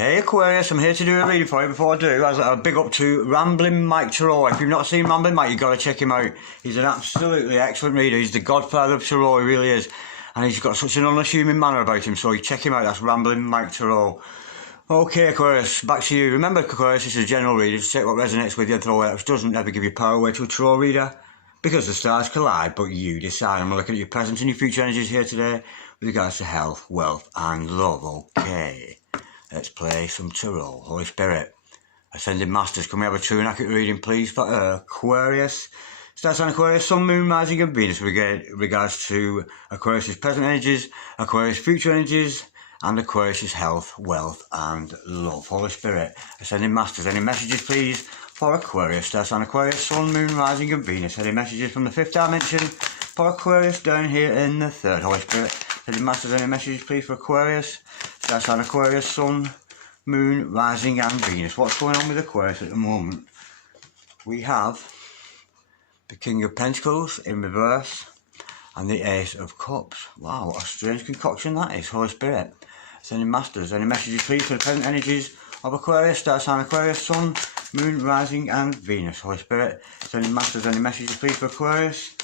Hey Aquarius, I'm here to do a reading for you. Before I do, as a big up to Rambling Mike Tarot. If you've not seen Rambling Mike, you've got to check him out. He's an absolutely excellent reader. He's the godfather of Tarot, he really is. And he's got such an unassuming manner about him, so you check him out. That's Rambling Mike Tarot. Okay Aquarius, back to you. Remember Aquarius, this is a general reader. Just take what resonates with you and throw it out, which doesn't ever give you power away to a Tarot reader. Because the stars collide, but you decide. I'm looking at your present and your future energies here today with regards to health, wealth and love. Okay. Let's play some Tarot. Holy Spirit, Ascending Masters, can we have a true and accurate reading, please, for Aquarius? Starts on Aquarius, Sun, Moon, Rising and Venus with regards to Aquarius' present energies, Aquarius' future energies, and Aquarius' health, wealth and love. Holy Spirit, Ascending Masters, any messages, please, for Aquarius? Starts on Aquarius, Sun, Moon, Rising and Venus. Any messages from the fifth dimension for Aquarius down here in the third? Holy Spirit, Ascending Masters, any messages, please, for Aquarius? That's on Aquarius, Sun, Moon, Rising and Venus. What's going on with Aquarius at the moment? We have the King of Pentacles in reverse and the Ace of Cups. Wow, what a strange concoction that is. Holy Spirit, Ascending Masters, any messages please for the present energies of Aquarius? Starts on Aquarius, Sun, Moon, Rising and Venus. Holy Spirit, Ascending Masters, any messages please for Aquarius?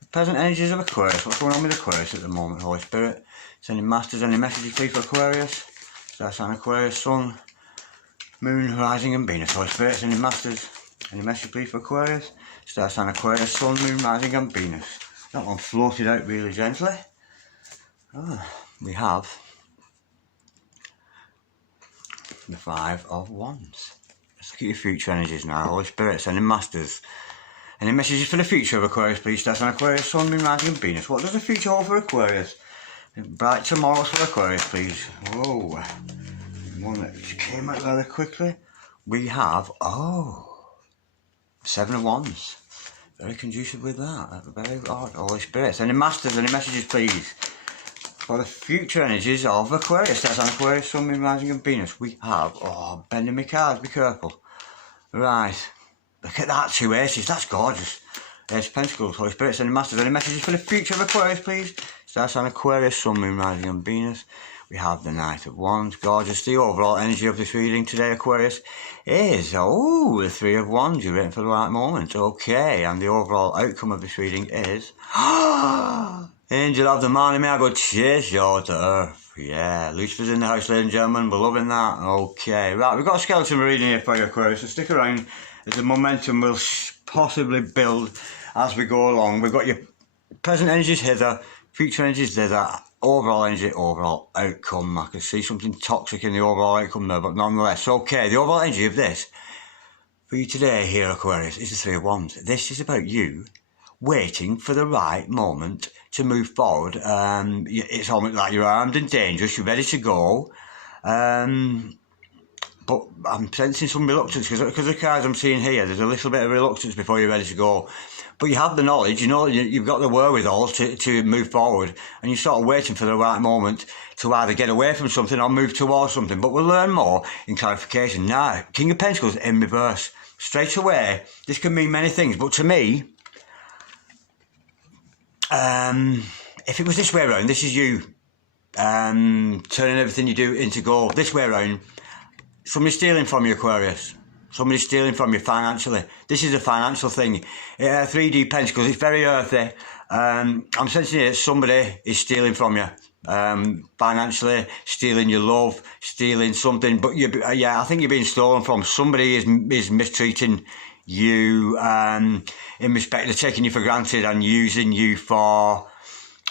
The present energies of Aquarius. What's going on with Aquarius at the moment? Holy Spirit, Ascending Masters, any messages please for Aquarius? Starts on Aquarius, Sun, Moon, Rising and Venus. Holy Spirit, Ascending Masters, any message please for Aquarius? Starts on Aquarius, Sun, Moon, Rising and Venus. That one floated out really gently. We have the Five of Wands. Let's look at your future energies now. Holy Spirit, Ascending Masters, any messages for the future of Aquarius please? Starts on Aquarius, Sun, Moon, Rising and Venus. What does the future hold for Aquarius? Bright tomorrows for Aquarius, please. Whoa. One that just came out rather quickly. We have, Seven of Wands. Very conducive with that. Very odd. Holy Spirit. Any masters, any messages, please, for the future energies of Aquarius. That's on Aquarius, Sun, Moon, Rising and Venus. We have, bending my cards, be careful. Right. Look at that, two aces. That's gorgeous. Ace of Pentacles, Holy Spirit, any masters, any messages for the future of Aquarius, please? Starts on Aquarius, Sun, Moon, Rising and Venus. We have the Knight of Wands, gorgeous. The overall energy of this reading today, Aquarius, is, the Three of Wands. You're waiting for the right moment. Okay, and the overall outcome of this reading is, Angel of the Morning, may I go chase you to earth. Yeah, Lucifer's in the house, ladies and gentlemen. We're loving that. Okay, right, we've got a skeleton reading here for you, Aquarius, so stick around as the momentum will possibly build as we go along. We've got your present energies hither, future energies thither, overall energy, overall outcome. I can see something toxic in the overall outcome there, but nonetheless. Okay, the overall energy of this for you today here, Aquarius, is the Three of Wands. This is about you waiting for the right moment to move forward. It's almost like you're armed and dangerous, you're ready to go. But I'm sensing some reluctance because the cards I'm seeing here, there's a little bit of reluctance before you're ready to go. But you have the knowledge, you know, you've got the wherewithal to move forward, and you're sort of waiting for the right moment to either get away from something or move towards something. But we'll learn more in clarification. Now, King of Pentacles in reverse. Straight away, this can mean many things, but to me, if it was this way around, this is you turning everything you do into gold. This way around, somebody's stealing from you, Aquarius. Somebody's stealing from you financially. This is a financial thing. 3D Pentacles, it's very earthy. I'm sensing that somebody is stealing from you. Financially, stealing your love, stealing something. But I think you're being stolen from. Somebody is mistreating you in respect of taking you for granted and using you for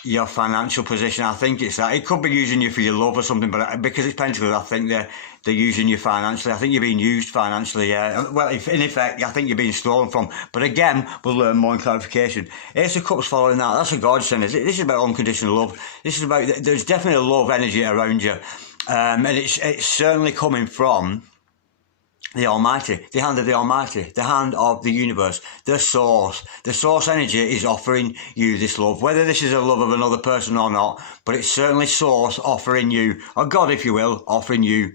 your financial position. I think it's that. It could be using you for your love or something, but because it's Pentacles, I think they're using you financially. I think you're being used financially, yeah. Well, in effect, I think you're being stolen from. But again, we'll learn more in clarification. Ace of Cups following that. That's a godsend. This is about unconditional love. This is about, there's definitely a love energy around you. And it's certainly coming from the Almighty, the hand of the Almighty, the hand of the universe, the source. The source energy is offering you this love, whether this is a love of another person or not, but it's certainly source offering you, or God, if you will, offering you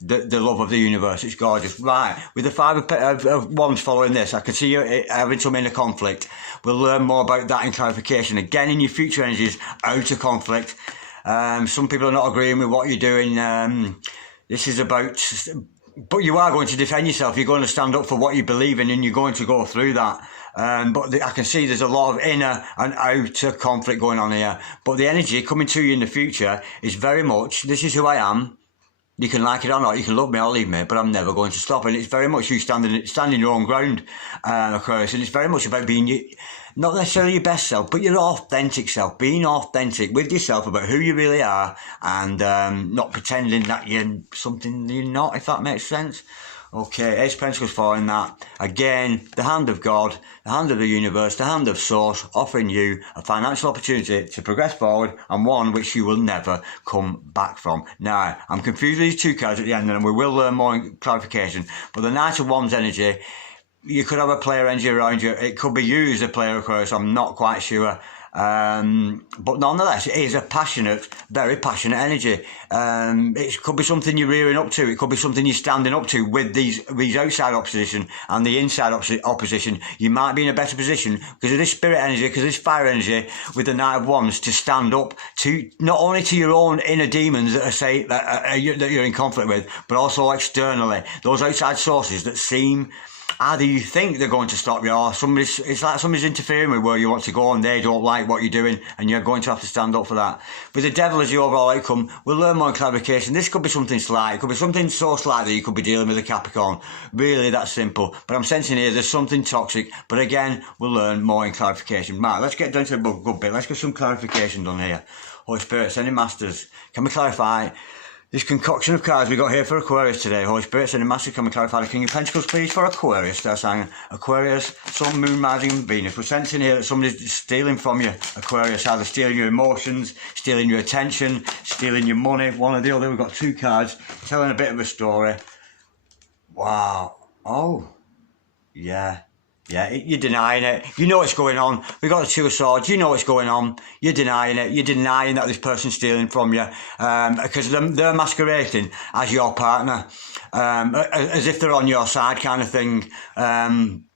the love of the universe. It's gorgeous. Right, with the Five of Wands following this, I can see you having some inner conflict. We'll learn more about that in clarification. Again, in your future energies, outer conflict. Some people are not agreeing with what you're doing. This is about, but you are going to defend yourself. You're going to stand up for what you believe in, and you're going to go through that. But I can see there's a lot of inner and outer conflict going on here. But the energy coming to you in the future is very much, this is who I am. You can like it or not, you can love me or leave me, but I'm never going to stop. And it's very much you standing your own ground, Aquarius. And it's very much about being not necessarily your best self, but your authentic self. Being authentic with yourself about who you really are, and not pretending that you're something you're not, if that makes sense. Okay, Ace of Pentacles following that. Again, the hand of God, the hand of the universe, the hand of Source, offering you a financial opportunity to progress forward, and one which you will never come back from. Now, I'm confused with these two cards at the end, and we will learn more in clarification. But the Knight of Wands energy, you could have a player energy around you. It could be you as a player, of course. I'm not quite sure. But nonetheless, it is a passionate, very passionate energy. It could be something you're rearing up to. It could be something you're standing up to with these outside opposition and the inside opposition. You might be in a better position because of this spirit energy, because of this fire energy with the Knight of Wands, to stand up to not only to your own inner demons that you're in conflict with, but also externally, those outside sources that seem, either you think they're going to stop you, or it's like somebody's interfering with where you want to go and they don't like what you're doing, and you're going to have to stand up for that. With the Devil as the overall outcome, we'll learn more in clarification. This could be something slight. It could be something so slight that you could be dealing with a Capricorn. Really that simple. But I'm sensing here there's something toxic. But again, we'll learn more in clarification. Right, let's get down to the good bit. Let's get some clarification done here. Holy Spirit, sending masters. Can we clarify this concoction of cards we got here for Aquarius today? Holy Spirit, sending master, can we clarify the King of Pentacles, please, for Aquarius? They're saying Aquarius, Sun, Moon, Rising, and Venus. We're sensing here that somebody's stealing from you, Aquarius, either stealing your emotions, stealing your attention, stealing your money, one or the other. We've got two cards telling a bit of a story. Wow. Oh, yeah. Yeah, you're denying it. You know what's going on. We got the Two of Swords. You know what's going on. You're denying it. You're denying that this person's stealing from you, because they're masquerading as your partner, as if they're on your side, kind of thing.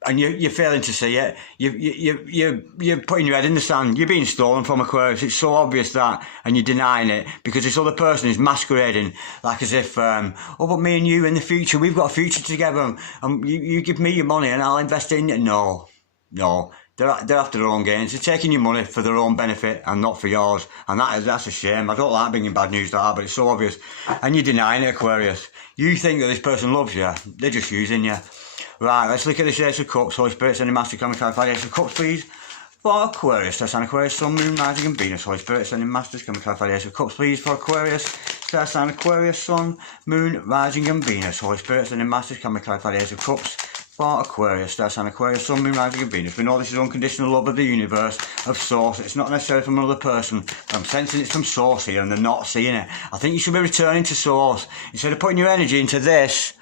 And you're failing to see it. You're putting your head in the sand. You're being stolen from, Aquarius. It's so obvious that, and you're denying it because this other person is masquerading like as if, oh, but me and you in the future, we've got a future together. You give me your money and I'll invest in it. No. They're after their own gains. They're taking your money for their own benefit and not for yours. And that's a shame. I don't like bringing bad news to that, but it's so obvious. And you're denying it, Aquarius. You think that this person loves you. They're just using you. Right, let's look at this Ace of Cups. Holy Spirit, sending master, can we clarify the Ace of Cups, please? For Aquarius, that's an Aquarius, Sun, Moon, Rising, and Venus. Holy Spirit, sending masters, can we clarify the Ace of Cups, please? For Aquarius, that's an Aquarius, Sun, Moon, Rising, and Venus. Holy Spirit, sending masters, can we clarify the Ace of Cups? For Aquarius, that's an Aquarius, Sun, Moon, Rising, and Venus. We know this is unconditional love of the universe, of Source. It's not necessarily from another person, but I'm sensing it's from Source here, and they're not seeing it. I think you should be returning to Source. Instead of putting your energy into this,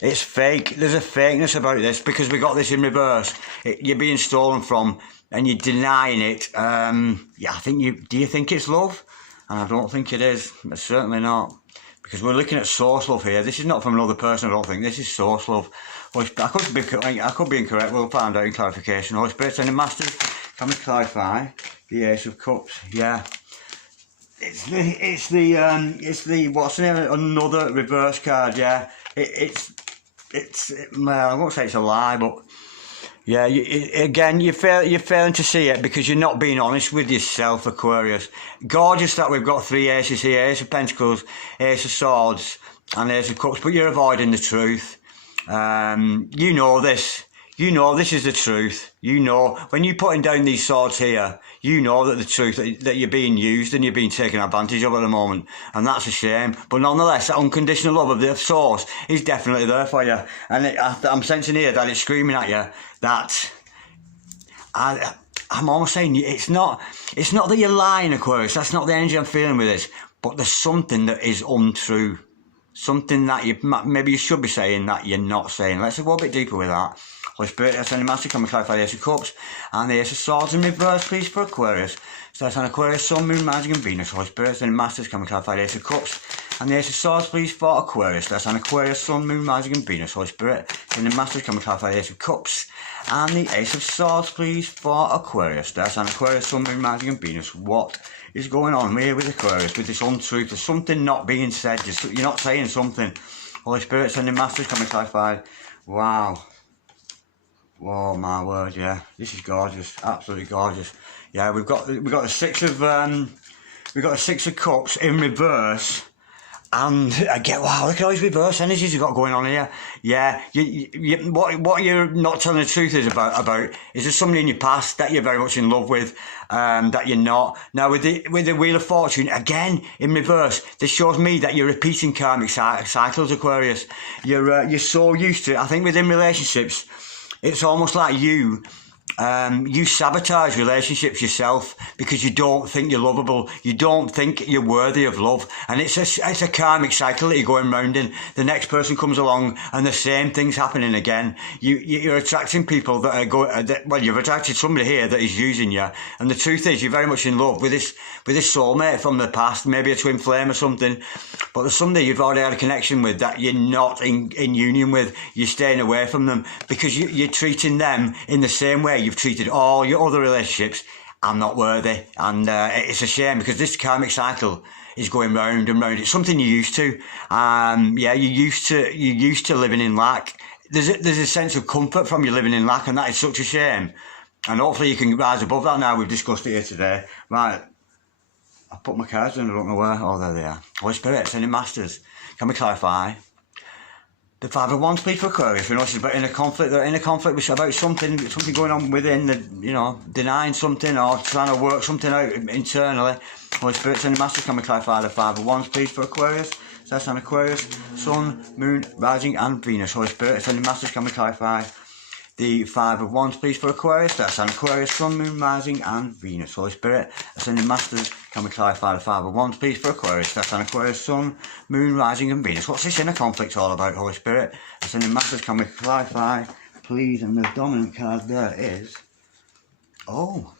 it's fake. There's a fakeness about this because we got this in reverse. You're being stolen from and you're denying it. Yeah, I think do you think it's love? And I don't think it is. It's certainly not. Because we're looking at source love here. This is not from another person, I don't think. This is source love. I could be incorrect. We'll find out in clarification. Holy Spirit, sending masters, can we clarify the Ace of Cups? Yeah. It's the what's the name? Another reverse card. Yeah. Well, I won't say it's a lie, but yeah, again, you're failing to see it because you're not being honest with yourself, Aquarius. Gorgeous that we've got three aces here: Ace of Pentacles, Ace of Swords, and Ace of Cups. But you're avoiding the truth. You know this. You know this is the truth. You know when you're putting down these swords here, you know that the truth that you're being used and you're being taken advantage of at the moment, and that's a shame. But nonetheless, that unconditional love of the source is definitely there for you, and I'm sensing here that it's screaming at you that I'm almost saying it's not that you're lying, Aquarius. That's not the energy I'm feeling with this. But there's something that is untrue, something that maybe you should be saying that you're not saying. Let's go a bit deeper with that. Holy Spirit, sending master, can we clarify the Ace of Cups and the Ace of Swords in reverse, please, for Aquarius? So that's an Aquarius, Sun, Moon, Rising, and Venus. Holy Spirit, sending masters, can we clarify the Ace of Cups And the Ace of Swords, please, for Aquarius. That's an Aquarius, Sun, Moon, Rising and Venus, Holy Spirit. Sending Masters, can we clarify the Ace of Cups? And the Ace of Swords, please, for Aquarius. That's an Aquarius, Sun, Moon, Rising and Venus. What is going on here with Aquarius, with this untruth? There's something not being said. You're not saying something. Holy Spirit, sending Masters, can we clarify? Wow. Oh my word, yeah. This is gorgeous. Absolutely gorgeous. Yeah, we've got the Six of Cups in reverse. And again, wow, look at all these reverse energies you've got going on here. Yeah, what you're not telling the truth is about is there somebody in your past that you're very much in love with, that you're not. Now with the Wheel of Fortune, again, in reverse, this shows me that you're repeating karmic cycles, Aquarius. You're so used to it. I think within relationships, it's almost like you sabotage relationships yourself because you don't think you're lovable. You don't think you're worthy of love, and it's a karmic cycle that you're going round in. The next person comes along, and the same thing's happening again. You're attracting people that are going. Well, you've attracted somebody here that is using you, and the truth is, you're very much in love with this soulmate from the past, maybe a twin flame or something. But there's somebody you've already had a connection with that you're not in union with. You're staying away from them because you're treating them in the same way you've treated all your other relationships. I'm not worthy, and it's a shame because this karmic cycle is going round and round. It's something you're used to. Yeah, you're used to living in lack. There's a sense of comfort from you living in lack, and that is such a shame. And hopefully you can rise above that now. We've discussed it here today. Right, I put my cards in. I don't know where. Oh, there they are. Holy Spirit, sending Masters. Can we clarify? The Five of Wands, please, for Aquarius. We know it's about inner conflict. They're inner conflict with about something going on within the, denying something or trying to work something out internally. Holy Spirit, sending Masters, can we clarify the Five of Wands, please, for Aquarius? So that's an Aquarius, Sun, Moon, Rising and Venus. Holy Spirit, sending Masters, can we clarify the Five of Wands, please, for Aquarius? That's an Aquarius, Sun, Moon, Rising and Venus. Holy Spirit, sending Masters, can we clarify the Five of Wands, please, for Aquarius? That's an Aquarius, Sun, Moon, Rising and Venus. What's this inner conflict all about, Holy Spirit? Sending Masters, can we clarify, please? And the dominant card there is... Oh...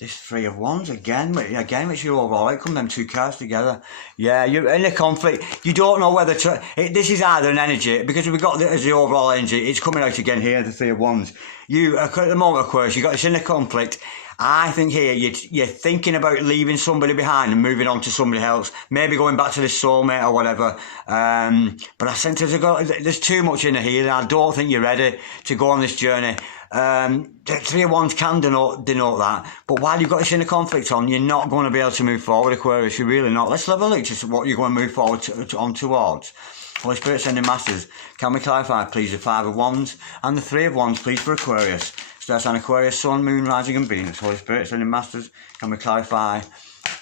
This Three of Wands again, which your overall outcome, them two cards together. Yeah, you're in a conflict. You don't know whether to... this is either an energy, because we've got the overall energy, it's coming out again here, the Three of Wands. At the moment, Aquarius, you've got this inner conflict. I think here you're thinking about leaving somebody behind and moving on to somebody else, maybe going back to this soulmate or whatever. But I sense there's too much in here, and I don't think you're ready to go on this journey. The Three of Wands can denote that, but while you've got this inner conflict on, you're not going to be able to move forward, Aquarius. You're really not. Let's have a look to what you're going to move forward on towards. Holy Spirit, sending Masters, can we clarify, please, the Five of Wands and the Three of Wands, please, for Aquarius? So that's an Aquarius, Sun, Moon, Rising and Venus. Holy Spirit, sending Masters, can we clarify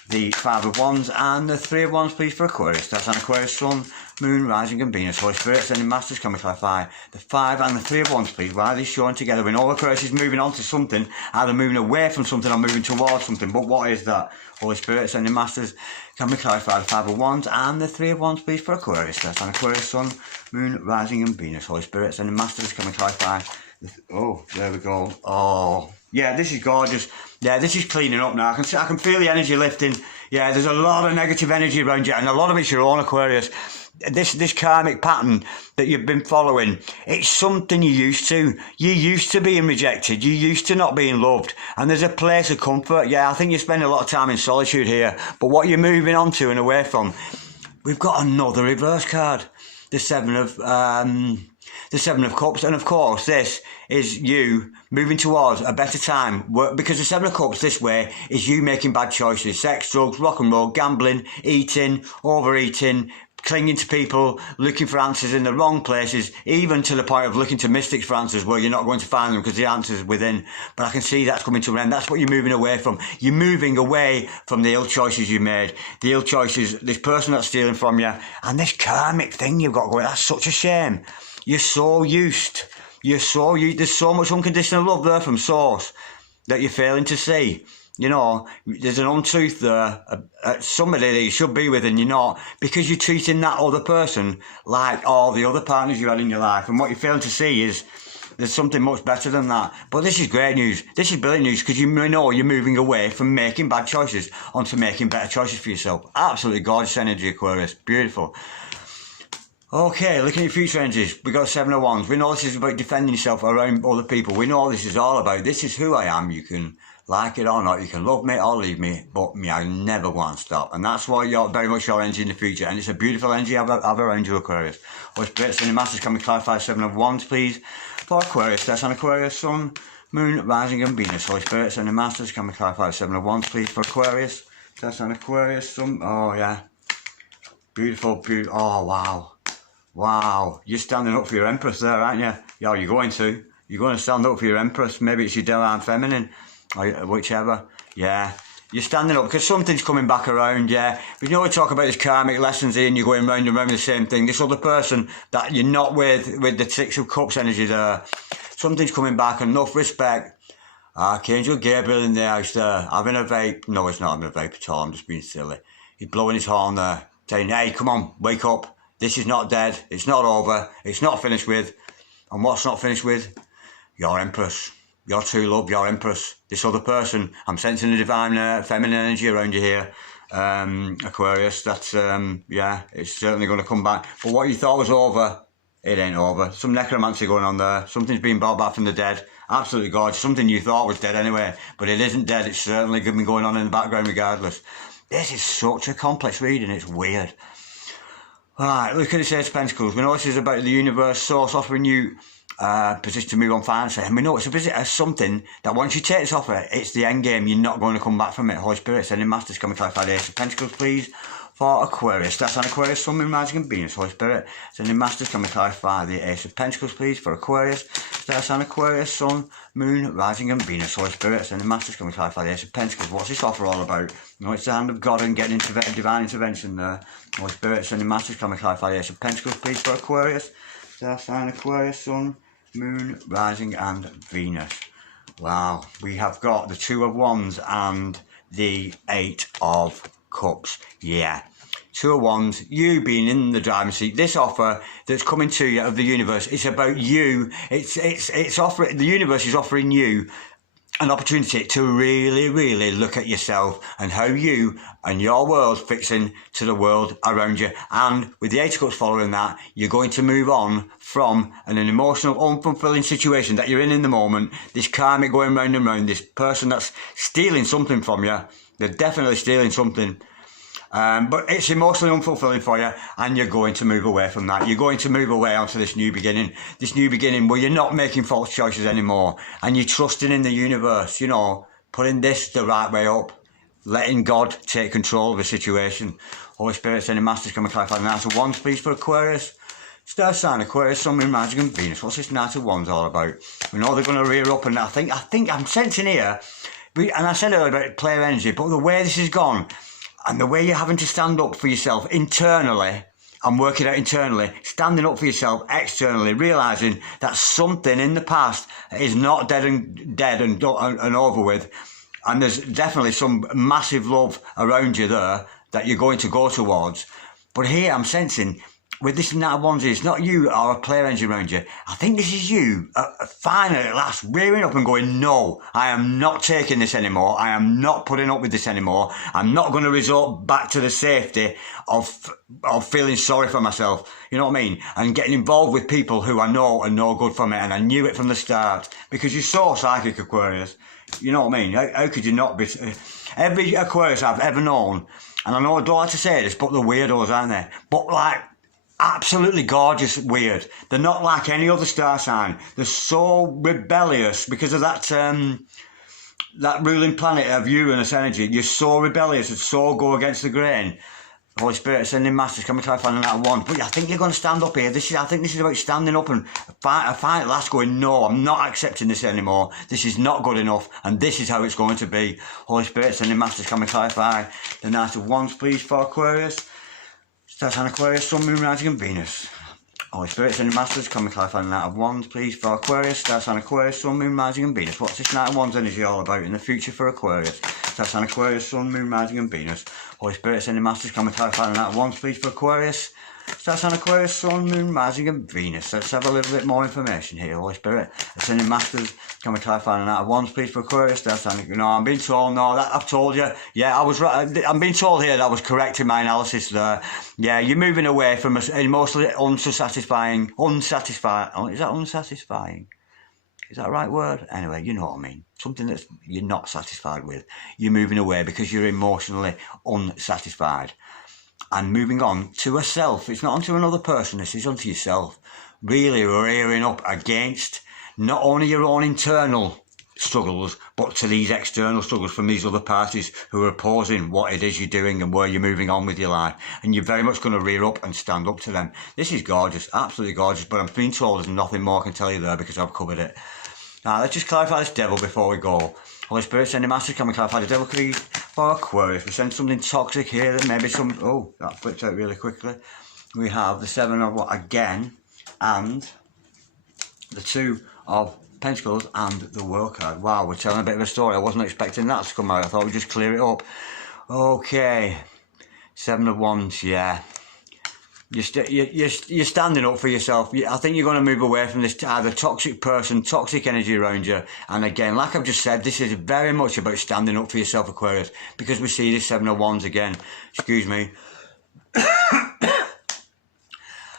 the Five of Wands and the Three of Wands, please, for Aquarius? That's an Aquarius, Sun, Moon, Rising and Venus. Holy Spirit, sending Masters, can we clarify the Five and the Three of Wands, please? Why are these showing together? We know Aquarius is moving on to something, either moving away from something or moving towards something, but what is that? Holy Spirit, sending Masters, can we clarify the Five of Wands and the Three of Wands, please, for Aquarius? That's an Aquarius, Sun, Moon, Rising and Venus. Holy Spirit, sending Masters, can we clarify... Oh, there we go. Oh, yeah, this is gorgeous. Yeah, this is cleaning up now. I can feel the energy lifting. Yeah, there's a lot of negative energy around you, and a lot of it's your own, Aquarius. This karmic pattern that you've been following, it's something you're used to. You're used to being rejected. You're used to not being loved. And there's a place of comfort. Yeah, I think you spend a lot of time in solitude here. But what you're moving on to and away from, we've got another reverse card. The Seven of Cups, and of course this is you moving towards a better time, because the Seven of Cups this way is you making bad choices: sex, drugs, rock and roll, gambling, eating, overeating, clinging to people, looking for answers in the wrong places, even to the point of looking to mystics for answers where you're not going to find them because the answer's within. But I can see that's coming to an end. That's what you're moving away from. You're moving away from the ill choices you made, the ill choices, this person that's stealing from you, and this karmic thing you've got going. That's such a shame. You're so used. There's so much unconditional love there from Source that you're failing to see. You know, there's an untruth there, somebody that you should be with and you're not, because you're treating that other person like all the other partners you had in your life. And what you're failing to see is There's something much better than that. But this is great news. This is brilliant news because you know you're moving away from making bad choices onto making better choices for yourself. Absolutely gorgeous energy, Aquarius. Beautiful. Okay, looking at your future energies, we got 7 of Wands. We know this is about defending yourself around other people. We know what this is all about. This is who I am. You can like it or not. You can love me or leave me, but me, I never want to stop. And that's why you're very much your energy in the future. And it's a beautiful energy I have around you, Aquarius. Holy Spirit, Sending Masters, can we clarify 7 of Wands, please? For Aquarius, that's on Aquarius, Sun, Moon, Rising and Venus. Holy Spirit, Sending Masters, can we clarify 7 of Wands, please? For Aquarius, that's on Aquarius, Sun. Oh, yeah. Beautiful, beautiful. Oh, wow. Wow, you're standing up for your Empress there, aren't you? Yeah, you're going to. You're going to stand up for your Empress. Maybe it's your Divine Feminine, or whichever. Yeah, you're standing up because something's coming back around, yeah. We know we talk about these karmic lessons here and you're going round and round the same thing. This other person that you're not with the 6 of Cups energy there, something's coming back, enough respect. Archangel Gabriel in the house there, having a vape. No, it's not having a vape at all, I'm just being silly. He's blowing his horn there, saying, hey, come on, wake up. This is not dead, it's not over, it's not finished with. And what's not finished with? Your Empress, your true love, your Empress. This other person, I'm sensing the divine feminine energy around you here, Aquarius. That's, yeah, it's certainly going to come back. But what you thought was over, it ain't over. Some necromancy going on there. Something's been brought back from the dead. Absolutely gorgeous. Something you thought was dead anyway, but it isn't dead. It's certainly been going on in the background regardless. This is such a complex reading, it's weird. Right, look at this Ace of Pentacles. We know this is about the universe, source offering you position to move on financially. And we know it's a visit as something that once you take this offer, it's the end game. You're not going to come back from it. Holy Spirit, Sending Masters, can we clarify the Ace of Pentacles, please? For Aquarius, that's on Aquarius, Sun, Moon, Rising and Venus. Holy Spirit, Sending Masters, can we clarify the Ace of Pentacles, please? For Aquarius, that's on Aquarius, Sun, Moon, Rising and Venus. Holy Spirit, Sending Masters, can we clarify the Ace of Pentacles? What's this offer all about? You know, it's the hand of God and getting divine intervention there. Holy Spirit, Sending Masters, can we clarify the Ace of Pentacles, please? For Aquarius, that's on Aquarius, Sun, Moon, Rising and Venus. Wow, we have got the 2 of Wands and the 8 of Cups. Yeah, 2 of Wands, you being in the driving seat. This offer that's coming to you of the universe, it's about you. It's offering, the universe is offering you an opportunity to really look at yourself and how you and your world fits into the world around you. And with the 8 of Cups following that, you're going to move on from an emotional, unfulfilling situation that you're in the moment, this karmic going round and round, this person that's stealing something from you. They're definitely stealing something. But it's emotionally unfulfilling for you, and you're going to move away from that. You're going to move away onto this new beginning where you're not making false choices anymore, and you're trusting in the universe, you know, putting this the right way up, letting God take control of the situation. Holy Spirit, Sending Masters, can we clarify the Knight of Wands, please, for Aquarius? Star sign Aquarius, Sun, Moon, Rising and Venus. What's this Knight of Wands all about? We know they're going to rear up, and I think I'm sensing here, and I said earlier about player energy, but the way this has gone, and the way you're having to stand up for yourself internally and work it out internally, standing up for yourself externally, realising that something in the past is not dead and over with, and there's definitely some massive love around you there that you're going to go towards. But here I'm sensing, with this Knight of Wands, it's not you or a player energy around you. I think this is you, finally at last, rearing up and going, no, I am not taking this anymore. I am not putting up with this anymore. I'm not going to resort back to the safety of feeling sorry for myself, you know what I mean? And getting involved with people who I know are no good for me, and I knew it from the start. Because you're so psychic, Aquarius. You know what I mean? How could you not be? Every Aquarius I've ever known, and I know I don't like to say this, but they're weirdos, aren't they? But like, absolutely gorgeous weird. They're not like any other star sign. They're so rebellious because of that ruling planet of Uranus energy. You're so rebellious and so go against the grain. Holy Spirit, Sending Masters, can we clarify on that one? But I think you're going to stand up here. I think this is about standing up and fight at last going, no, I'm not accepting this anymore. This is not good enough, and this is how it's going to be. Holy Spirit, Sending Masters, can we clarify the Knight of Wands, please, for Aquarius? That's an Aquarius, Sun, Moon, Rising and Venus. Holy Spirit, Sending Masters, can we clarify the Knight of Wands, please, for Aquarius? That's an Aquarius, Sun, Moon, Rising and Venus. What's this Knight of Wands energy all about in the future for Aquarius? That's an Aquarius, Sun, Moon, Rising and Venus. Holy Spirit, sending masters, can we clarify on that at once, please, for Aquarius? That's an Aquarius, Sun, Moon, Rising and Venus. Let's have a little bit more information here, Holy Spirit. Sending masters, can we clarify on that at once, please, for Aquarius? That's an, no, I'm being told, no, that, I've told you. Yeah, I was right. I'm being told here that I was correct in my analysis there. Yeah, you're moving away from a mostly unsatisfying, is that unsatisfying? Is that the right word? Anyway, you know what I mean. Something that you're not satisfied with. You're moving away because you're emotionally unsatisfied. And moving on to a self. It's not onto another person, this is onto yourself. Really rearing up against not only your own internal struggles, but to these external struggles from these other parties who are opposing what it is you're doing and where you're moving on with your life. And you're very much going to rear up and stand up to them. This is gorgeous, absolutely gorgeous, but I'm being told there's nothing more I can tell you there because I've covered it. Now, let's just clarify this devil before we go. Holy Spirit, sending masters, can we clarify the devil creed for Aquarius? We send something toxic here that maybe some... Oh, that flipped out really quickly. We have the 7 of what again, and the 2 of Pentacles and the World card. Wow, we're telling a bit of a story. I wasn't expecting that to come out. I thought we'd just clear it up. Okay. 7 of Wands, yeah. You're standing up for yourself. I think you're going to move away from this either toxic person, toxic energy around you. And again, like I've just said, this is very much about standing up for yourself, Aquarius, because we see this 7 of Wands again. Excuse me.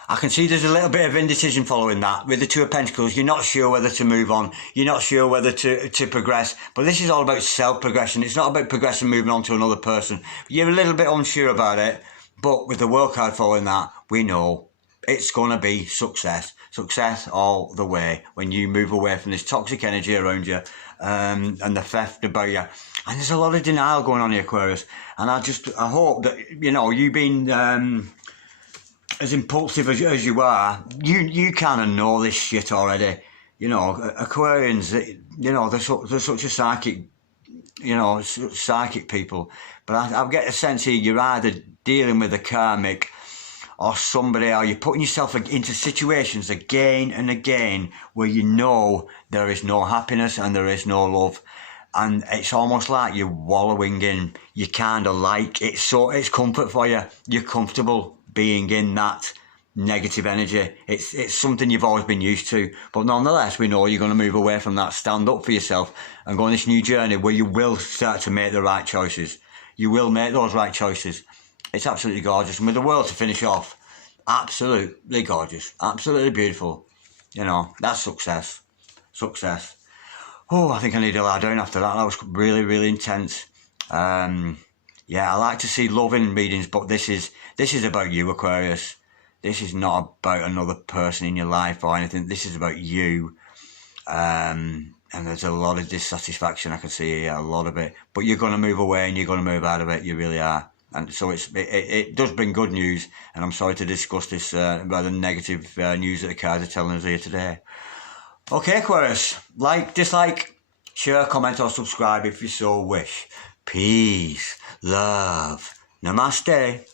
I can see there's a little bit of indecision following that. With the 2 of Pentacles, you're not sure whether to move on. You're not sure whether to progress. But this is all about self-progression. It's not about progressing, moving on to another person. You're a little bit unsure about it. But with the World card following that, we know it's going to be success. Success all the way when you move away from this toxic energy around you and the theft about you. And there's a lot of denial going on here, Aquarius. And I hope that, you know, you being as impulsive as you are, you kind of know this shit already. You know, Aquarians, you know, they're such a psychic, you know, psychic people. But I get a sense here you're either dealing with a karmic or somebody, or you're putting yourself into situations again and again where you know there is no happiness and there is no love. And it's almost like you're wallowing in, you kind of like, it's comfort for you. You're comfortable being in that negative energy. It's something you've always been used to. But nonetheless, we know you're going to move away from that, stand up for yourself and go on this new journey where you will start to make the right choices. You will make those right choices. It's absolutely gorgeous. And with the world to finish off, absolutely gorgeous. Absolutely beautiful. You know, that's success. Success. Oh, I think I need to lie down after that. That was really, really intense. Yeah, I like to see love in readings, but this is about you, Aquarius. This is not about another person in your life or anything. This is about you. And there's a lot of dissatisfaction I can see here, a lot of it. But you're going to move away and you're going to move out of it. You really are. And so it does bring good news. And I'm sorry to discuss this rather negative news that the cards are telling us here today. Okay, Aquarius. Like, dislike, share, comment or subscribe if you so wish. Peace, love, namaste.